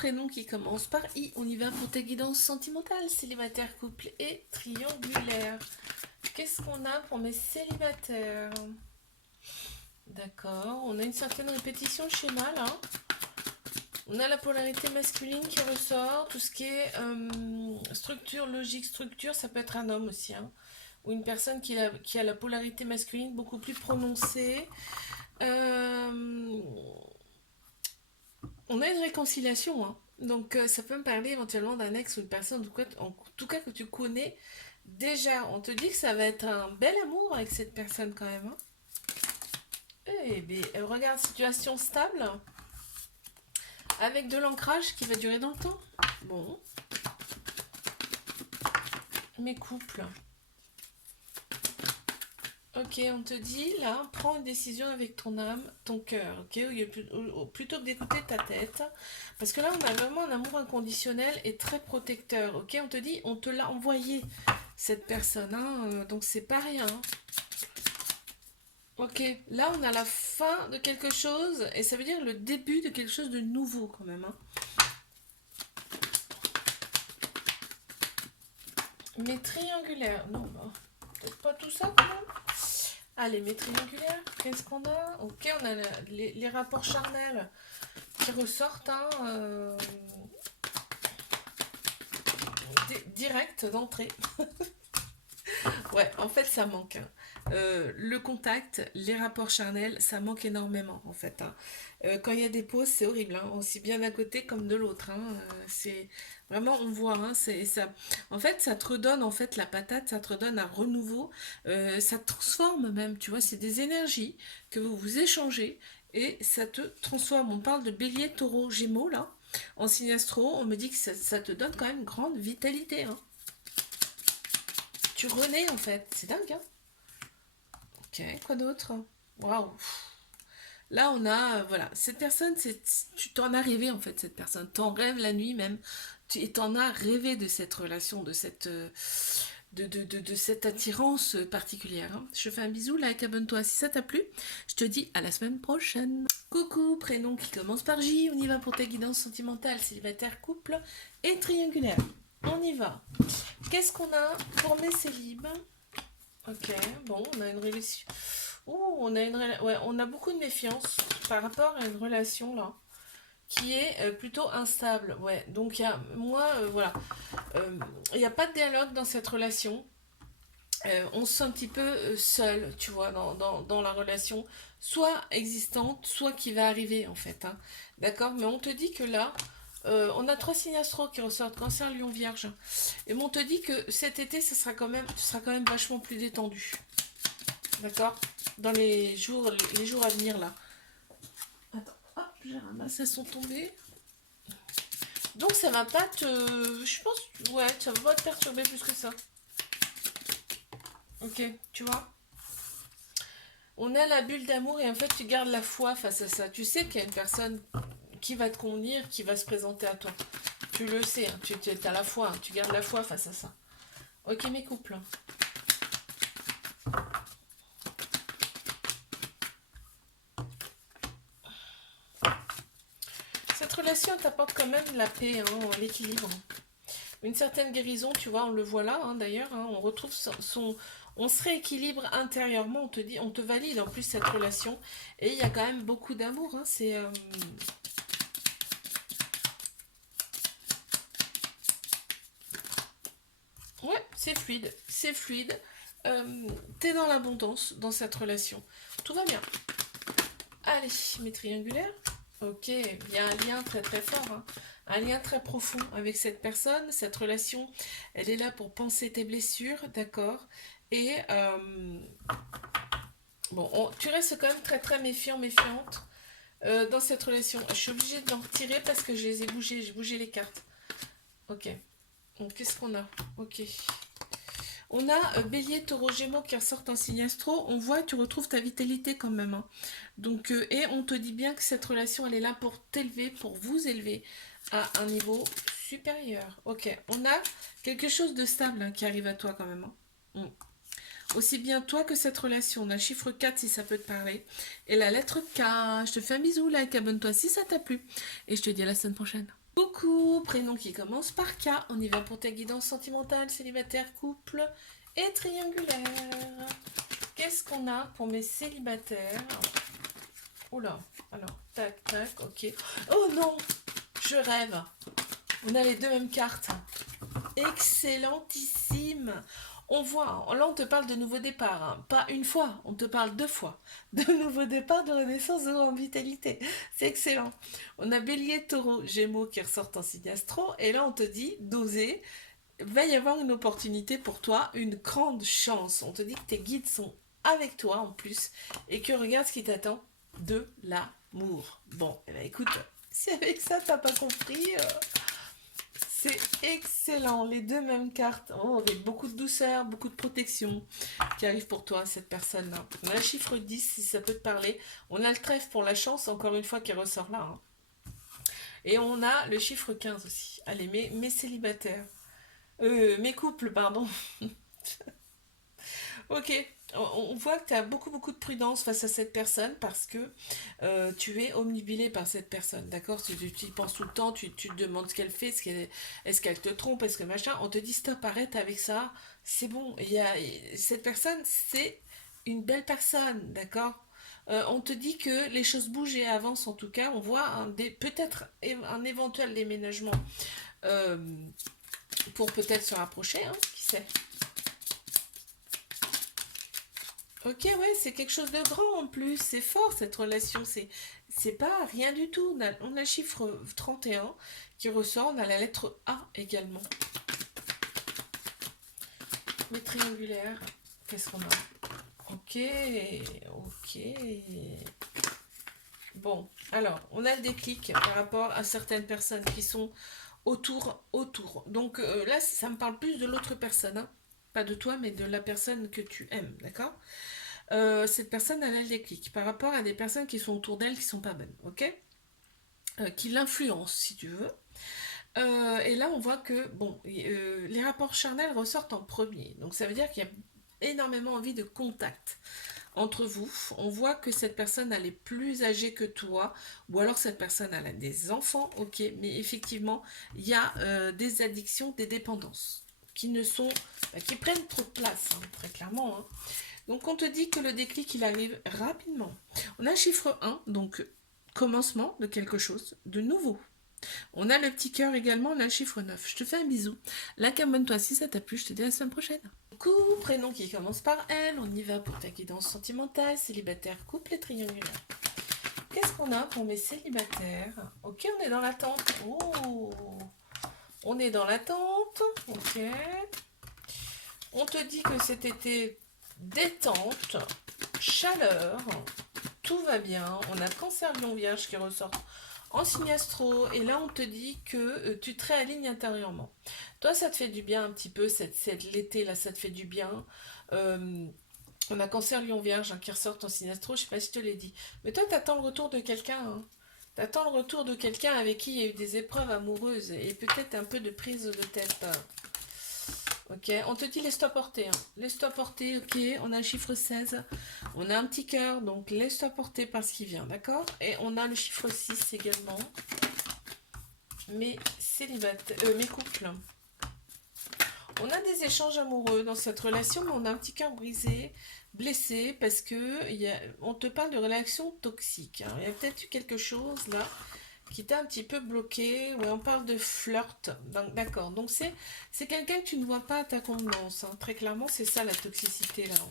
prénom qui commence par I. On y va pour tes guidances sentimentales, célibataire, couple et triangulaire. Qu'est-ce qu'on a pour mes célibataires? D'accord, on a une certaine répétition de schéma là. On a la polarité masculine qui ressort, tout ce qui est structure, logique, structure, ça peut être un homme aussi, hein, ou une personne qui a la polarité masculine beaucoup plus prononcée. On a une réconciliation, hein. Donc ça peut me parler éventuellement d'un ex ou une personne en tout cas que tu connais déjà. On te dit que ça va être un bel amour avec cette personne quand même, hein. Eh bien, regarde, situation stable, avec de l'ancrage qui va durer dans le temps. Bon. Mes couples. Ok, on te dit, là, prends une décision avec ton âme, ton cœur, ok, plutôt que d'écouter ta tête. Parce que là, on a vraiment un amour inconditionnel et très protecteur, ok. On te dit, on te l'a envoyé, cette personne, hein, donc c'est pas rien. Ok, là, on a la fin de quelque chose, et ça veut dire le début de quelque chose de nouveau, quand même, hein. Mais triangulaire, non, bah, peut-être pas tout ça, quand même. Allez, mes triangulaires, qu'est-ce qu'on a? Ok, on a les rapports charnels qui ressortent, hein, direct d'entrée. Ouais, en fait, ça manque, hein. Le contact, les rapports charnels, ça manque énormément, en fait, hein. Quand il y a des pauses, c'est horrible, hein, aussi bien d'un côté comme de l'autre, hein. C'est vraiment, on voit, hein, c'est ça. En fait, ça te redonne, en fait, la patate, ça te redonne un renouveau, ça te transforme même, tu vois, c'est des énergies que vous échangez et ça te transforme. On parle de bélier, taureau, gémeaux, là. En signe astro, on me dit que ça te donne quand même grande vitalité, hein. Tu renais en fait, c'est dingue, hein. Ok, quoi d'autre? Waouh. Là, on a, voilà, cette personne, tu t'en as rêvé en fait, cette personne. T'en rêves la nuit même. Et t'en as rêvé de cette relation, de cette, de cette attirance particulière, hein. Je te fais un bisou, like, abonne-toi si ça t'a plu. Je te dis à la semaine prochaine. Coucou, prénom qui commence par J. On y va pour ta guidance sentimentale, célibataire, couple et triangulaire. On y va. Qu'est-ce qu'on a pour mes célibes? Ok, bon, on a une relation. Ouh, ouais, on a beaucoup de méfiance par rapport à une relation là qui est plutôt instable. Ouais, donc moi, voilà, il n'y a pas de dialogue dans cette relation. On se sent un petit peu seul, tu vois, dans la relation, soit existante, soit qui va arriver en fait, hein. D'accord, mais on te dit que là, on a 3 signes astro qui ressortent, Cancer, Lion, Vierge. Et on te dit que cet été, tu seras quand même vachement plus détendu. D'accord? Dans les jours à venir là. Attends, hop, j'ai ramassé, elles sont tombées. Donc ça va pas te. Je pense. Ouais, ça va pas te perturber plus que ça. Ok, tu vois? On a la bulle d'amour et en fait tu gardes la foi face à ça. Tu sais qu'il y a une personne qui va te convenir, qui va se présenter à toi. Tu le sais, hein, tu as la foi, hein, tu gardes la foi face à ça. Ok mes couples. Cette relation t'apporte quand même la paix, hein, l'équilibre. Une certaine guérison, tu vois, on le voit là, hein, d'ailleurs, hein, on retrouve on se rééquilibre intérieurement, on te dit, on te valide en plus cette relation, et il y a quand même beaucoup d'amour, hein, ouais, c'est fluide, t'es dans l'abondance dans cette relation, tout va bien. Allez, mes triangulaires. Ok, il y a un lien très très fort, hein. Un lien très profond avec cette personne. Cette relation, elle est là pour penser tes blessures, d'accord. Et bon, tu restes quand même très très méfiant, méfiante dans cette relation. Je suis obligée d'en retirer parce que je les ai bougées, j'ai bougé les cartes. Ok, donc qu'est-ce qu'on a? Ok. On a Bélier, Taureau, Gémeaux qui ressortent en signe astro. On voit, tu retrouves ta vitalité quand même, hein. Donc, et on te dit bien que cette relation, elle est là pour t'élever, pour vous élever à un niveau supérieur. Ok, on a quelque chose de stable, hein, qui arrive à toi quand même, hein. Aussi bien toi que cette relation. On a le chiffre 4 si ça peut te parler. Et la lettre K. Je te fais un bisou, like, abonne-toi si ça t'a plu. Et je te dis à la semaine prochaine. Beaucoup, prénom qui commence par K. On y va pour ta guidance sentimentale, célibataire, couple et triangulaire. Qu'est-ce qu'on a pour mes célibataires? Oula, alors, tac, tac, ok. Oh non, je rêve. On a les deux mêmes cartes. Excellentissime. On voit, là on te parle de nouveau départ, hein. Pas une fois, on te parle deux fois. De nouveau départ, de renaissance, de grande vitalité. C'est excellent. On a Bélier, Taureau, Gémeaux qui ressortent en signe astro, et là on te dit d'oser. Va y avoir une opportunité pour toi, une grande chance. On te dit que tes guides sont avec toi en plus, et que regarde ce qui t'attend, de l'amour. Bon, eh ben, écoute, si avec ça t'as pas compris... c'est excellent, les deux mêmes cartes, oh, avec beaucoup de douceur, beaucoup de protection qui arrive pour toi, cette personne-là. On a le chiffre 10, si ça peut te parler. On a le trèfle pour la chance, encore une fois, qui ressort là, hein. Et on a le chiffre 15 aussi. Allez, mes célibataires. Mes couples, pardon. Ok, on voit que tu as beaucoup, beaucoup de prudence face à cette personne parce que tu es omnibulé par cette personne, d'accord? Tu y penses tout le temps, tu te demandes ce qu'elle fait, est-ce qu'elle te trompe, est-ce que machin, on te dit stop, arrête avec ça, c'est bon. Cette personne, c'est une belle personne, d'accord? On te dit que les choses bougent et avancent en tout cas, on voit peut-être un éventuel déménagement euh, pour peut-être se rapprocher, hein, qui sait? Ok, ouais, c'est quelque chose de grand en plus. C'est fort cette relation. C'est pas rien du tout. On a le chiffre 31 qui ressort. On a la lettre A également. Les triangulaires. Qu'est-ce qu'on a? Ok, ok. Bon, alors, on a le déclic par rapport à certaines personnes qui sont autour. Donc là, ça me parle plus de l'autre personne, hein. Pas de toi, mais de la personne que tu aimes, d'accord? Cette personne, elle a le déclic par rapport à des personnes qui sont autour d'elle qui sont pas bonnes, ok? Qui l'influencent, si tu veux. Et là, on voit que, bon, les rapports charnels ressortent en premier. Donc, ça veut dire qu'il y a énormément envie de contact entre vous. On voit que cette personne, elle est plus âgée que toi, ou alors cette personne, elle a des enfants, ok, mais effectivement, il y a des addictions, des dépendances qui ne sont, qui prennent trop de place, hein, très clairement, hein. Donc on te dit que le déclic il arrive rapidement. On a le chiffre 1, donc commencement de quelque chose de nouveau. On a le petit cœur également, on a le chiffre 9. Je te fais un bisou. Like, abonne-toi si ça t'a plu, je te dis à la semaine prochaine. Coucou, prénom qui commence par L, on y va pour ta guidance sentimentale, célibataire, couple et triangulaire. Qu'est-ce qu'on a pour mes célibataires? Ok, on est dans l'attente. Oh, on est dans l'attente. Ok. On te dit que cet été, détente, chaleur, tout va bien. On a Cancer, Lion, Vierge qui ressort en signe astro. Et là, on te dit que tu te réalignes intérieurement. Toi, ça te fait du bien un petit peu, l'été, là, ça te fait du bien. On a Cancer, Lion, Vierge hein, qui ressortent en signe astro. Je sais pas si je te l'ai dit. Mais toi, t'attends le retour de quelqu'un, hein. T'attends le retour de quelqu'un avec qui il y a eu des épreuves amoureuses et peut-être un peu de prise de tête. Ok, on te dit laisse-toi porter, hein. Laisse-toi porter, ok. On a le chiffre 16. On a un petit cœur, donc laisse-toi porter par ce qui vient, d'accord? Et on a le chiffre 6 également. Mes célibataires, mes couples. On a des échanges amoureux dans cette relation, mais on a un petit cœur brisé, blessé, parce que on te parle de relation toxique, hein. Il y a peut-être eu quelque chose là qui t'a un petit peu bloqué. Ouais, on parle de flirt. D'accord. Donc c'est quelqu'un que tu ne vois pas à ta convenance, hein. Très clairement, c'est ça la toxicité là, hein.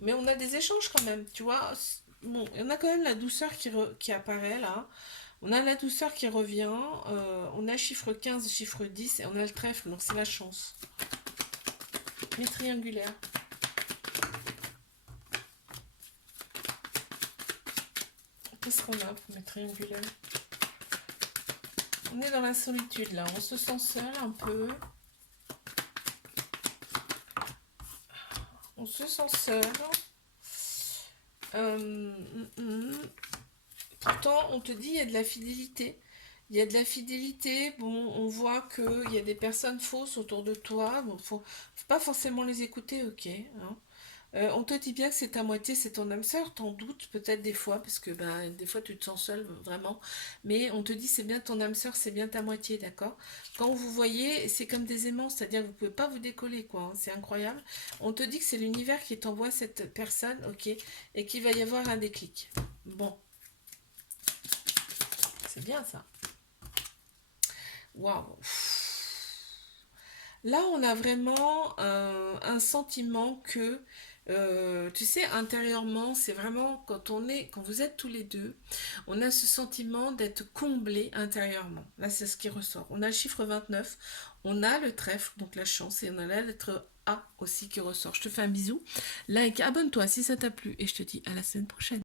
Mais on a des échanges quand même, tu vois. Bon, on a quand même la douceur qui apparaît là. On a la douceur qui revient. On a chiffre 15, chiffre 10 et on a le trèfle, donc c'est la chance. Les triangulaires. Qu'est-ce qu'on a pour mes triangulaires? On est dans la solitude là, on se sent seul un peu. On se sent seul. Pourtant, on te dit il y a de la fidélité. Il y a de la fidélité. Bon, on voit qu'il y a des personnes fausses autour de toi. Bon, faut pas forcément les écouter, ok, hein. On te dit bien que c'est ta moitié, c'est ton âme sœur, t'en doutes peut-être des fois, parce que ben, des fois tu te sens seul vraiment, mais on te dit c'est bien ton âme sœur, c'est bien ta moitié, d'accord? Quand vous voyez, c'est comme des aimants, c'est-à-dire que vous pouvez pas vous décoller, quoi, hein, c'est incroyable. On te dit que c'est l'univers qui t'envoie cette personne, ok, et qu'il va y avoir un déclic. Bon, c'est bien ça. Waouh! Là, on a vraiment un sentiment que, tu sais, intérieurement, c'est vraiment quand vous êtes tous les deux, on a ce sentiment d'être comblé intérieurement. Là, c'est ce qui ressort. On a le chiffre 29, on a le trèfle, donc la chance, et on a la lettre A aussi qui ressort. Je te fais un bisou. Like, abonne-toi si ça t'a plu, et je te dis à la semaine prochaine.